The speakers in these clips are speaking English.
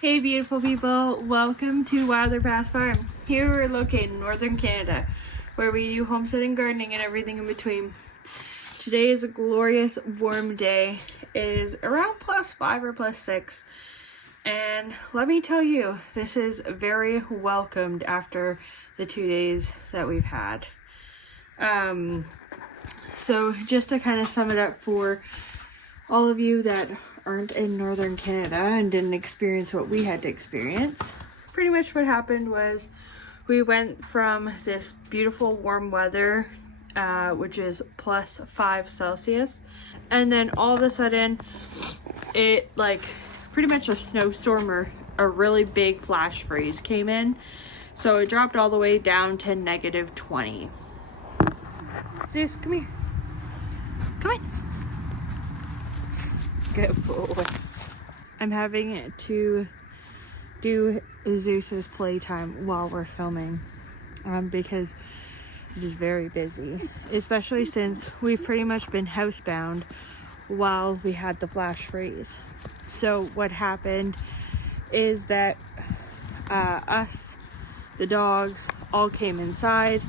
Hey beautiful people, welcome to Wilder Path Farm. Here we're located in northern Canada, where we do homesteading, gardening, and everything in between. Today is a glorious warm day. It is around +5 or +6, and let me tell you, this is very welcomed after the 2 days that we've had. So just to kind of sum it up for all of you that aren't in northern Canada and didn't experience what we had to experience, pretty much what happened was we went from this beautiful warm weather, which is +5 Celsius, and then all of a sudden it, like, pretty much a snowstorm or a really big flash freeze came in, so it dropped all the way down to -20. Zeus, come here. Come on. Good boy. I'm having to do Zeus's playtime while we're filming because it is very busy, especially since we've pretty much been housebound while we had the flash freeze. So what happened is that us, the dogs, all came inside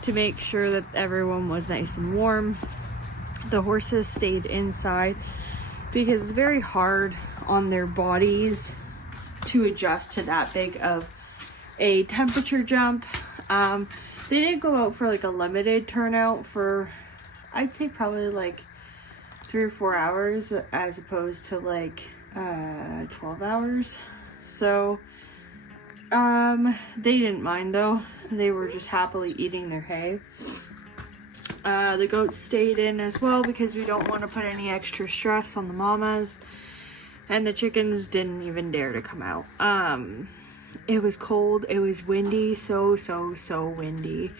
to make sure that everyone was nice and warm. The horses stayed inside because it's very hard on their bodies to adjust to that big of a temperature jump. They did go out for like a limited turnout for, I'd say probably like 3 or 4 hours as opposed to like 12 hours. So they didn't mind though. They were just happily eating their hay. The goats stayed in as well because we don't want to put any extra stress on the mamas, and the chickens didn't even dare to come out. It was cold, it was windy, so windy,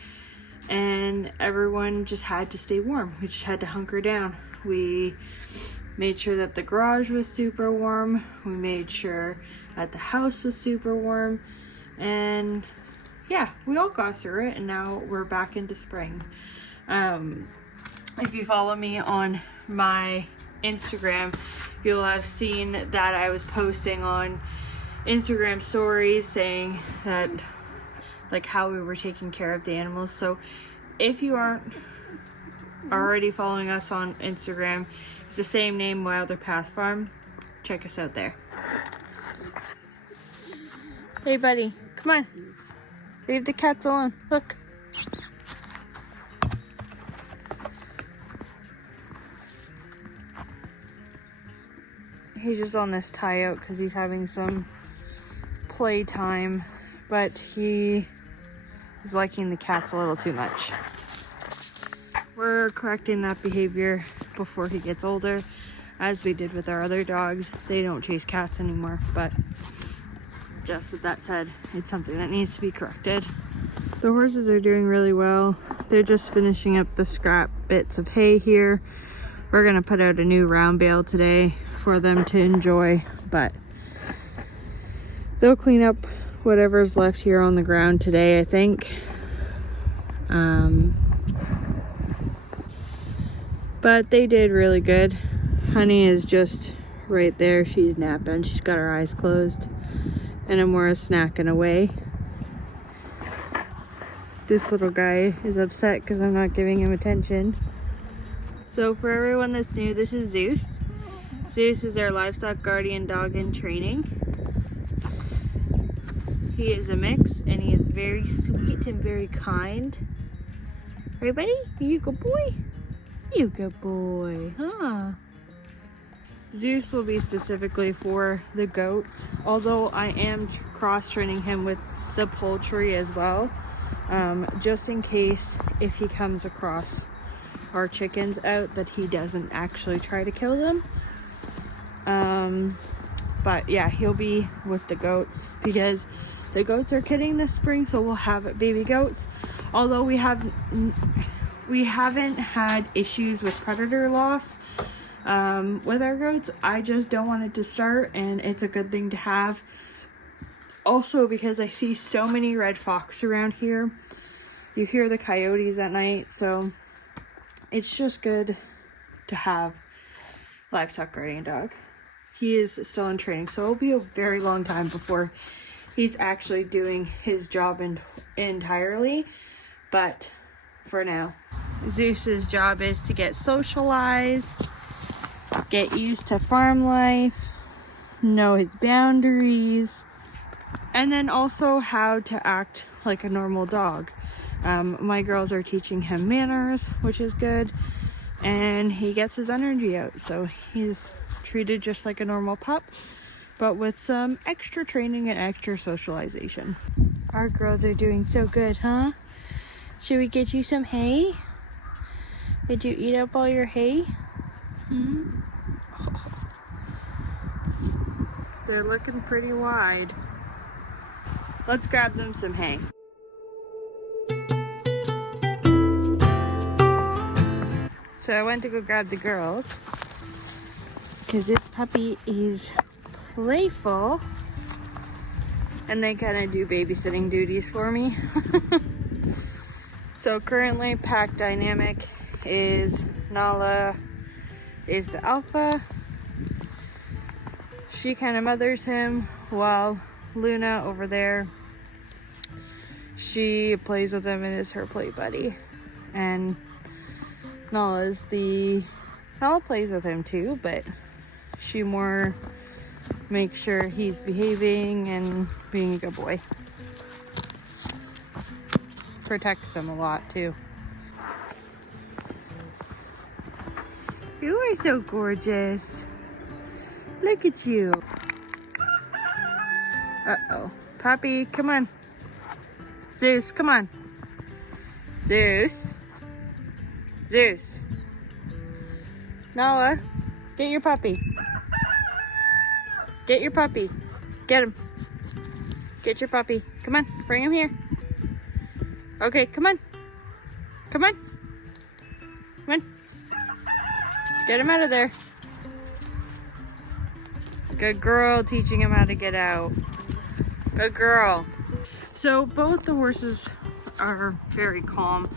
and everyone just had to stay warm. We just had to hunker down. We made sure that the garage was super warm, we made sure that the house was super warm, and yeah, we all got through it, and now we're back into spring. If you follow me on my Instagram, you'll have seen that I was posting on Instagram stories saying that, like, how we were taking care of the animals. So if you aren't already following us on Instagram, it's the same name, Wilder Path Farm. Check us out there. Hey buddy, come on. Leave the cats alone. Look. He's just on this tie out because he's having some playtime, but he is liking the cats a little too much. We're correcting that behavior before he gets older, as we did with our other dogs. They don't chase cats anymore, but just with that said, it's something that needs to be corrected. The horses are doing really well. They're just finishing up the scrap bits of hay here. We're gonna put out a new round bale today for them to enjoy, but they'll clean up whatever's left here on the ground today, I think. But they did really good. Honey is just right there. She's napping. She's got her eyes closed, and Amora's snacking away. This little guy is upset because I'm not giving him attention. So for everyone that's new, this is Zeus. Zeus is our livestock guardian dog in training. He is a mix, and he is very sweet and very kind. Right, buddy? You good boy? You good boy, huh? Zeus will be specifically for the goats, although I am cross-training him with the poultry as well, just in case if he comes across our chickens out that he doesn't actually try to kill them. But yeah, he'll be with the goats because the goats are kidding this spring, so we'll have baby goats. Although we haven't had issues with predator loss with our goats. I just don't want it to start, and it's a good thing to have. Also because I see so many red fox around here. You hear the coyotes at night, so it's just good to have livestock guardian dog. he is still in training, so it'll be a very long time before he's actually doing his job entirely. But for now, Zeus's job is to get socialized, get used to farm life, know his boundaries, and then also how to act like a normal dog. My girls are teaching him manners, which is good, and he gets his energy out, so he's treated just like a normal pup, but with some extra training and extra socialization. Our girls are doing so good, huh? Should we get you some hay? Did you eat up all your hay? They're looking pretty wide. Let's grab them some hay. So I went to go grab the girls because this puppy is playful and they kind of do babysitting duties for me. So currently pack dynamic is Nala is the alpha. She kind of mothers him while Luna over there, she plays with him and is her play buddy. And Nala plays with him too, but she more makes sure he's behaving and being a good boy. Protects him a lot too. You are so gorgeous. Look at you. Uh-oh. Puppy, come on. Zeus, come on. Zeus. Zeus. Nala, get your puppy. Get your puppy. Get him. Get your puppy. Come on, bring him here. Okay, come on. Come on. Come on. Get him out of there. Good girl, teaching him how to get out. Good girl. So both the horses are very calm.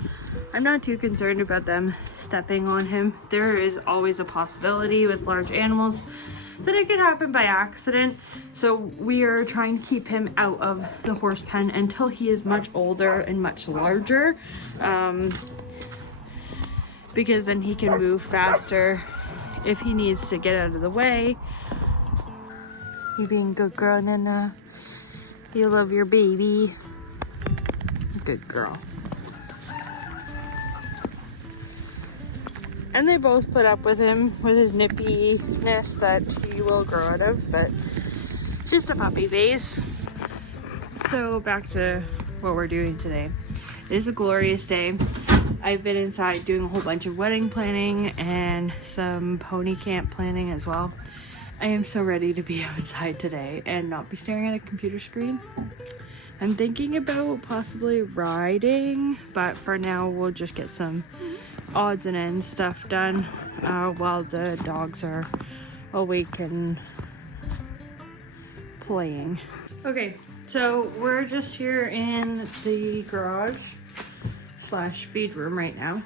I'm not too concerned about them stepping on him. There is always a possibility with large animals that it could happen by accident. So we are trying to keep him out of the horse pen until he is much older and much larger. Because then he can move faster if he needs to get out of the way. You being a good girl, Nana. You love your baby. Good girl. And they both put up with him with his nippiness that he will grow out of, but it's just a puppy phase. So back to what we're doing today. It is a glorious day. I've been inside doing a whole bunch of wedding planning and some pony camp planning as well. I am so ready to be outside today and not be staring at a computer screen. I'm thinking about possibly riding, but for now we'll just get some odds and ends stuff done while the dogs are awake and playing. Okay, so we're just here in the garage / feed room right now.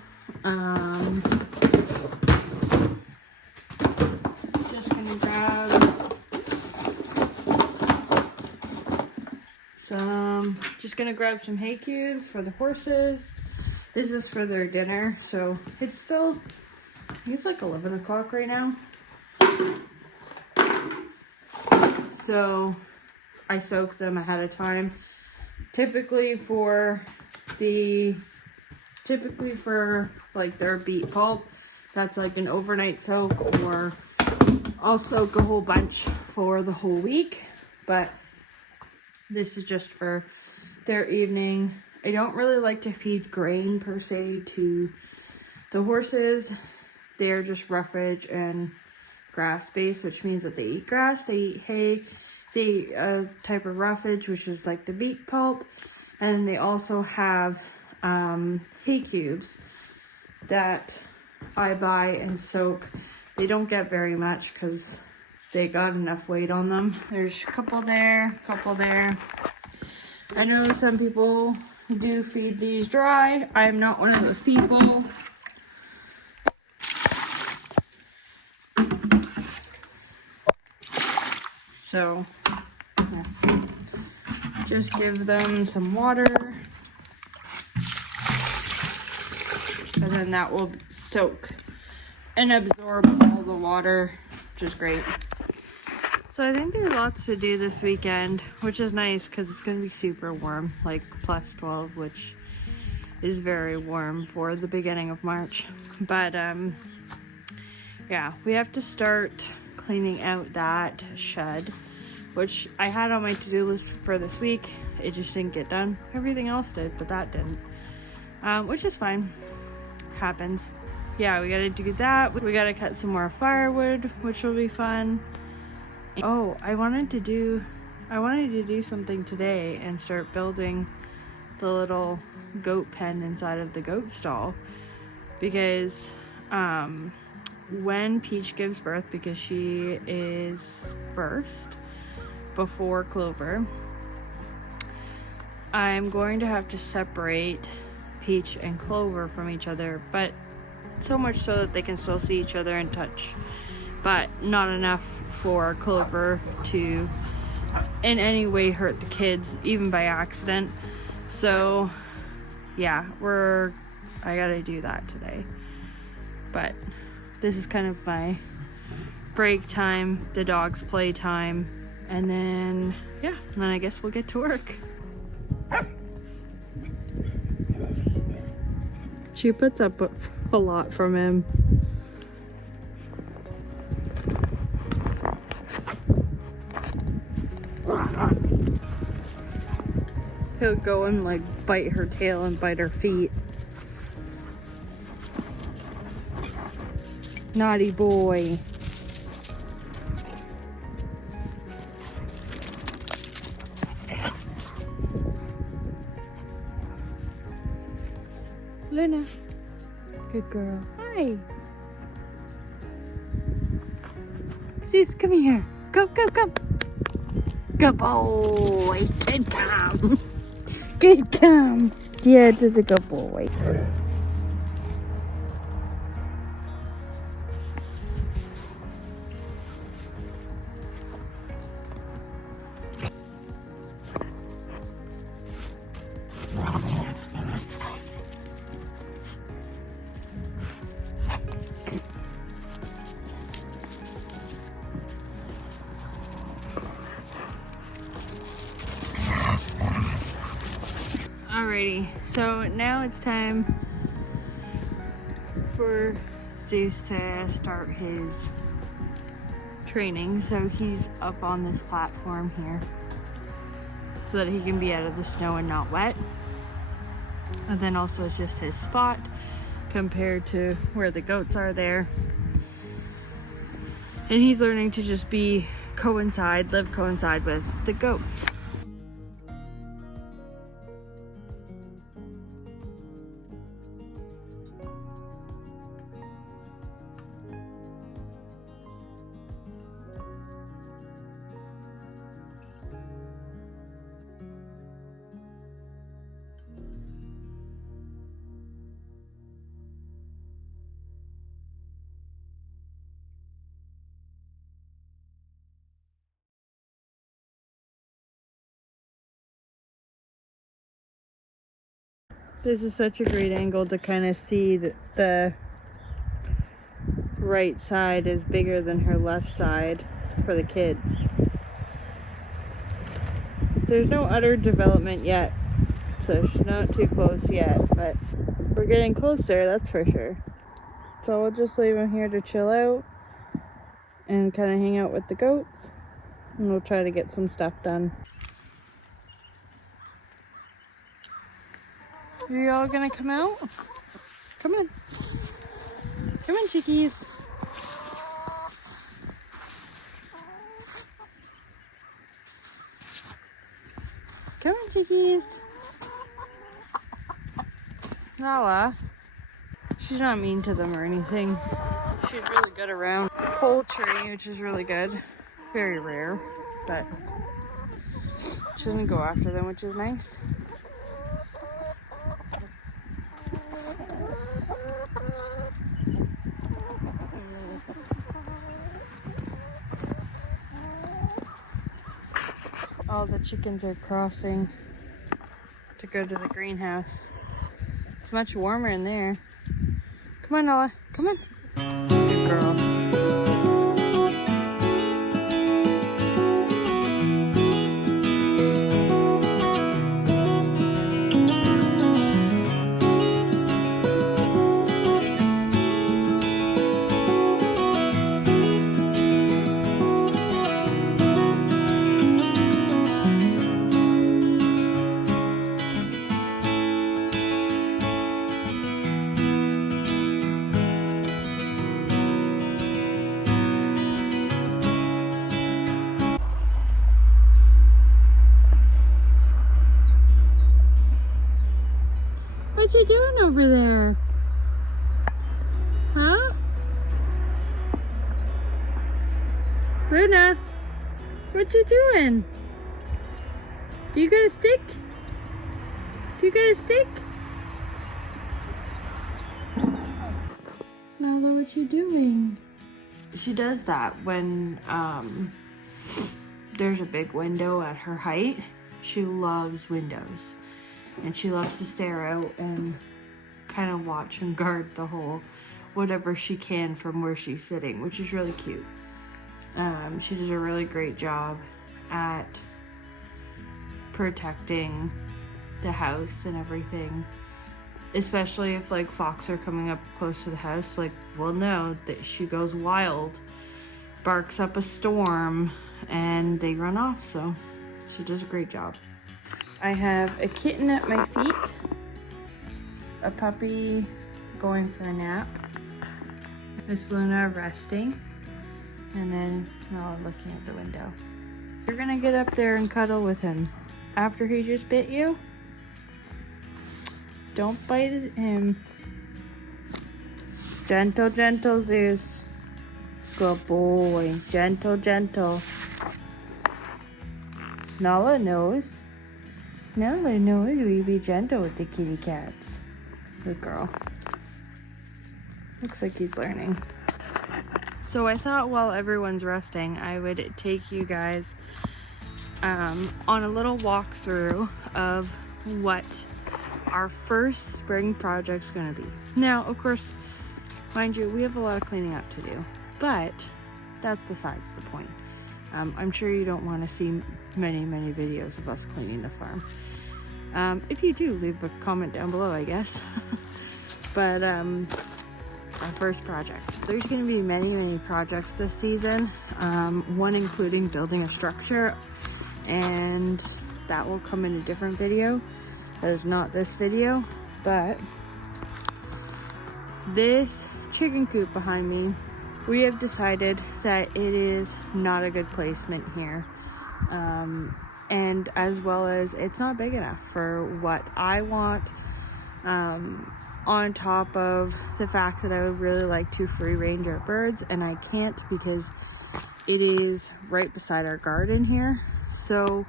Just gonna grab some hay cubes for the horses. This is for their dinner, so it's still, I think it's like 11 o'clock right now. So I soak them ahead of time. Typically for like their beet pulp, that's like an overnight soak, or I'll soak a whole bunch for the whole week, but this is just for their evening. I don't really like to feed grain per se to the horses. They're just roughage and grass based, which means that they eat grass, they eat hay, they eat a type of roughage, which is like the beet pulp, and they also have hay cubes that I buy and soak. They don't get very much because they got enough weight on them. There's a couple there, a couple there. I know some people do feed these dry. I'm not one of those people. So yeah. Just give them some water, and then that will soak and absorb all the water, which is great. So I think there's lots to do this weekend, which is nice because it's going to be super warm, like plus 12, which is very warm for the beginning of March. But yeah, we have to start cleaning out that shed, which I had on my to-do list for this week. It just didn't get done. Everything else did, but that didn't, which is fine. Happens. Yeah, we gotta do that. We gotta cut some more firewood, which will be fun. Oh, I wanted to do something today and start building the little goat pen inside of the goat stall, because when Peach gives birth, because she is first before Clover, I'm going to have to separate Peach and Clover from each other, but so much so that they can still see each other and touch, but not enough for Clover to in any way hurt the kids, even by accident. So yeah, I gotta do that today. But this is kind of my break time, the dog's play time, and then yeah, and then I guess we'll get to work. She puts up a lot from him. He'll go and like bite her tail and bite her feet. Naughty boy. Luna. Good girl. Hi. Zeus, come here. Come. Good boy. Good come. Good come. Yeah, it's a good boy. Alrighty, so now it's time for Zeus to start his training. So he's up on this platform here so that he can be out of the snow and not wet. And then also it's just his spot compared to where the goats are there. And he's learning to just live coincide with the goats. This is such a great angle to kind of see that the right side is bigger than her left side for the kids. There's no utter development yet, so she's not too close yet, but we're getting closer, that's for sure. So we'll just leave him here to chill out and kind of hang out with the goats, and we'll try to get some stuff done. Are you all gonna come out? Come on. Come on, chickies. Come on, chickies. Nala. She's not mean to them or anything. She's really good around poultry, which is really good. Very rare, but she doesn't go after them, which is nice. all the chickens are crossing to go to the greenhouse. It's much warmer in there. Come on, Noah. Come on. Good girl. What you doing over there? Huh? Luna, what you doing? Do you got a stick? Do you got a stick? Nala, what you doing? She does that when there's a big window at her height. She loves windows. And she loves to stare out and kind of watch and guard the whole whatever she can from where she's sitting, which is really cute. She does a really great job at protecting the house and everything. Especially if like fox are coming up close to the house, like we'll know that she goes wild, barks up a storm, and they run off. So she does a great job. I have a kitten at my feet, a puppy going for a nap, Miss Luna resting, and then Nala looking at the window. You're gonna get up there and cuddle with him after he just bit you. Don't bite him. Gentle, gentle, Zeus. Good boy. Gentle, gentle. Nala knows. Nala knows we be gentle with the kitty cats. Good girl. Looks like he's learning. So I thought while everyone's resting, I would take you guys on a little walkthrough of what our first spring project's gonna be. Now, of course, mind you, we have a lot of cleaning up to do, but that's besides the point. I'm sure you don't want to see many videos of us cleaning the farm. If you do, leave a comment down below, I guess. But our first project. There's going to be many projects this season, one including building a structure, and that will come in a different video. That is not this video, but this chicken coop behind me, we have decided that it is not a good placement here. And as well as it's not big enough for what I want, on top of the fact that I would really like to free range our birds, and I can't because it is right beside our garden here. So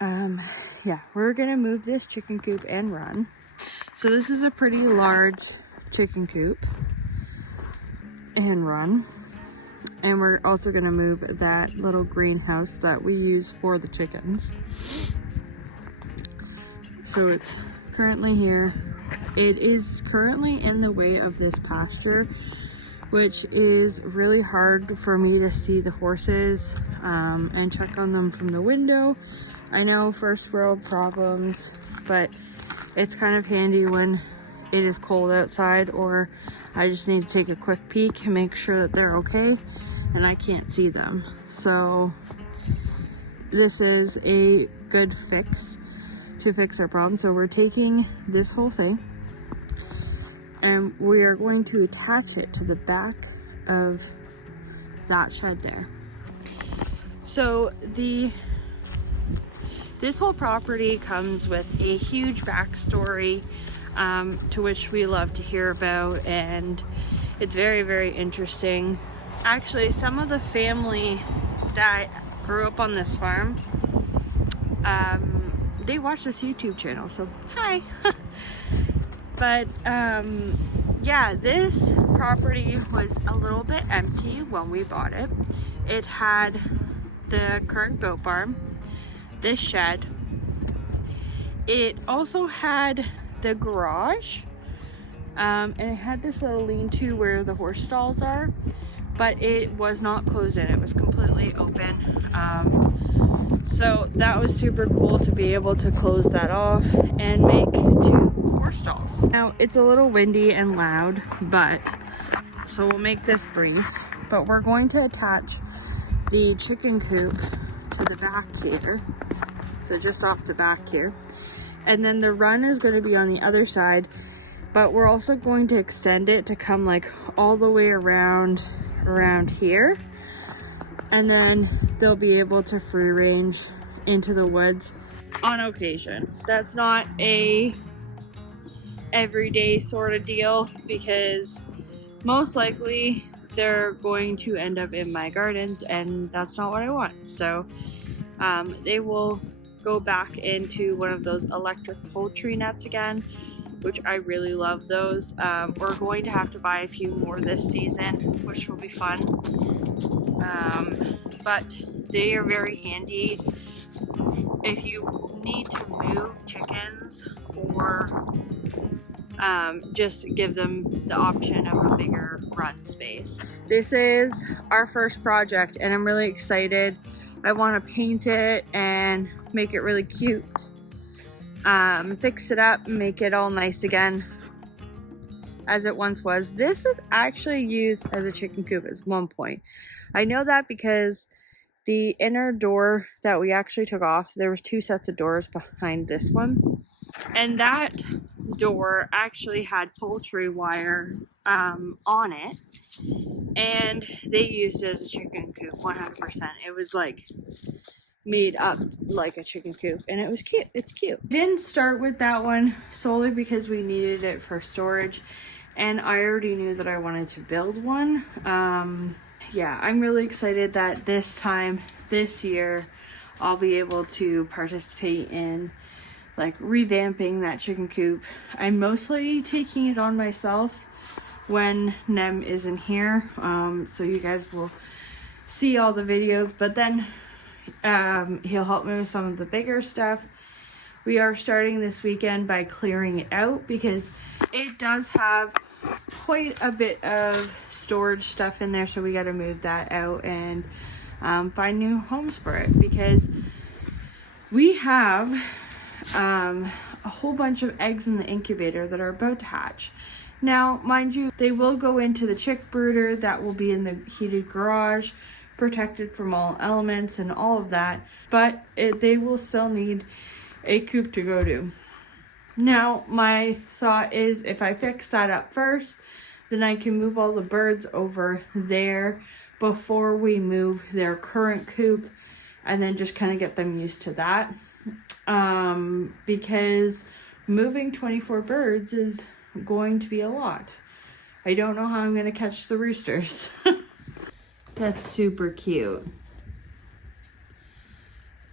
yeah, we're gonna move this chicken coop and run. So this is a pretty large chicken coop and run. And we're also gonna move that little greenhouse that we use for the chickens. So it's currently here. It is currently in the way of this pasture, which is really hard for me to see the horses and check on them from the window. I know, first world problems, but it's kind of handy when it is cold outside or I just need to take a quick peek and make sure that they're okay and I can't see them. So this is a good fix to fix our problem. So we're taking this whole thing and we are going to attach it to the back of that shed there. So this whole property comes with a huge backstory to which we love to hear about, and it's very interesting. Actually, some of the family that grew up on this farm, they watch this YouTube channel, so hi. But yeah, this property was a little bit empty when we bought it. It had the current goat barn, this shed. It also had the garage, and it had this little lean-to where the horse stalls are, but it was not closed in. It was completely open. So that was super cool to be able to close that off and make 2 horse stalls. Now it's a little windy and loud, so we'll make this brief, but we're going to attach the chicken coop to the back here. So just off the back here. And then the run is going to be on the other side, but we're also going to extend it to come like all the way around here. And then they'll be able to free range into the woods on occasion. That's not a everyday sort of deal, because most likely they're going to end up in my gardens, and that's not what I want. So they will go back into one of those electric poultry nets again, which I really love those. We're going to have to buy a few more this season, which will be fun. But they are very handy if you need to move chickens, or just give them the option of a bigger run space. This is our first project, and I'm really excited. I want to paint it and make it really cute. Fix it up and make it all nice again as it once was. This was actually used as a chicken coop at one point. I know that because the inner door that we actually took off, there was 2 sets of doors behind this one, and that door actually had poultry wire on it, and they used it as a chicken coop 100%. It was like made up like a chicken coop, and it was cute. It's cute. Didn't start with that one solely because we needed it for storage, and I already knew that I wanted to build one. Yeah, I'm really excited that this year I'll be able to participate in like revamping that chicken coop. I'm mostly taking it on myself when Nem isn't here, so you guys will see all the videos, but then he'll help me with some of the bigger stuff. We are starting this weekend by clearing it out, because it does have quite a bit of storage stuff in there, so we got to move that out and find new homes for it, because we have a whole bunch of eggs in the incubator that are about to hatch. Now, mind you, they will go into the chick brooder that will be in the heated garage, protected from all elements and all of that, but they will still need a coop to go to. Now, my thought is if I fix that up first, then I can move all the birds over there before we move their current coop, and then just kind of get them used to that. Because moving 24 birds is going to be a lot. I don't know how I'm going to catch the roosters. That's super cute.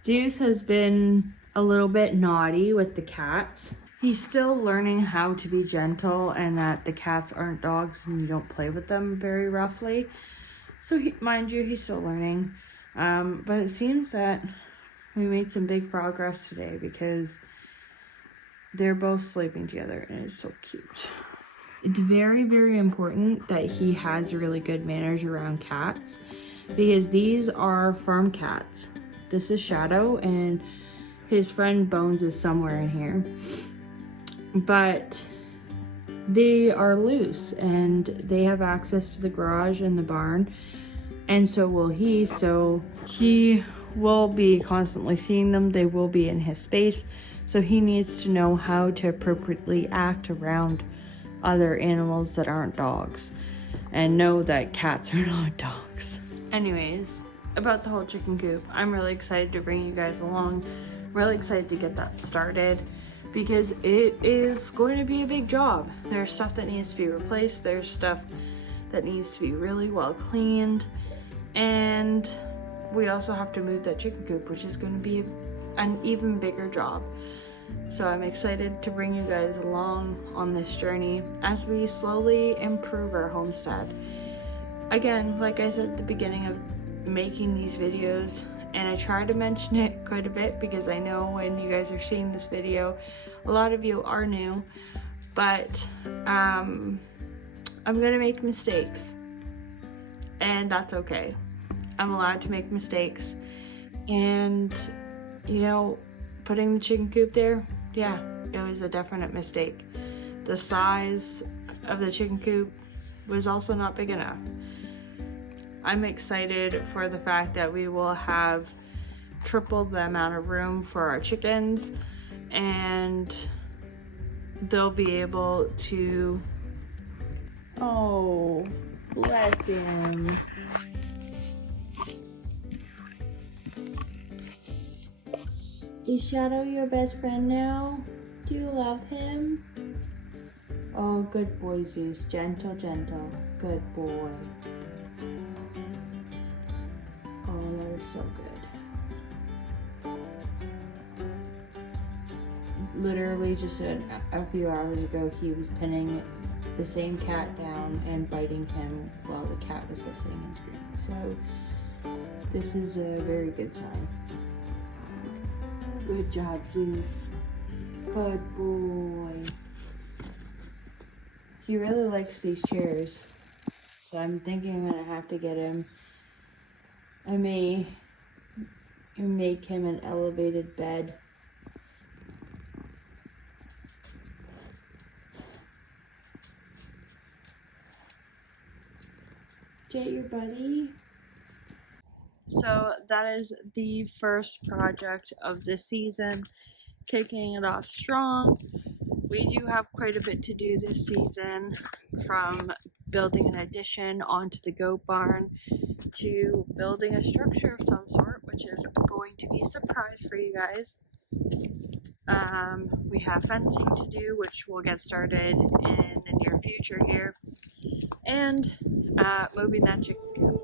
Zeus has been a little bit naughty with the cats. He's still learning how to be gentle, and that the cats aren't dogs and you don't play with them very roughly. So mind you, he's still learning. But it seems that we made some big progress today, because they're both sleeping together, and it's so cute. It's very, very important that he has really good manners around cats, because these are farm cats. This is Shadow, and his friend Bones is somewhere in here. But they are loose, and they have access to the garage and the barn, and so will he. So he will be constantly seeing them. They will be in his space, so he needs to know how to appropriately act around other animals that aren't dogs, and know that cats are not dogs. Anyways, about the whole chicken coop, I'm really excited to bring you guys along. I'm really excited to get that started, because it is going to be a big job. There's stuff that needs to be replaced, there's stuff that needs to be really well cleaned, and we also have to move that chicken coop, which is going to be an even bigger job. So I'm excited to bring you guys along on this journey as we slowly improve our homestead. Again, like I said at the beginning of making these videos, and I try to mention it quite a bit because I know when you guys are seeing this video, a lot of you are new, but I'm gonna make mistakes, and that's okay. I'm allowed to make mistakes, and you know, putting the chicken coop there, yeah, it was a definite mistake. The size of the chicken coop was also not big enough. I'm excited for the fact that we will have triple the amount of room for our chickens, and they'll be able to, oh, bless him. Is Shadow your best friend now? Do you love him? Oh, good boy, Zeus. Gentle, gentle. Good boy. Oh, that is so good. Literally just a few hours ago, he was pinning the same cat down and biting him while the cat was hissing and screaming. So this is a very good sign. Good job, Zeus. Good boy. He really likes these chairs, so I'm thinking I'm gonna have to get him. I may make him an elevated bed. Get your buddy. So that is the first project of the season, kicking it off strong. We do have quite a bit to do this season, from building an addition onto the goat barn to building a structure of some sort, which is going to be a surprise for you guys. We have fencing to do, which will get started in the near future here, and moving that chicken coop.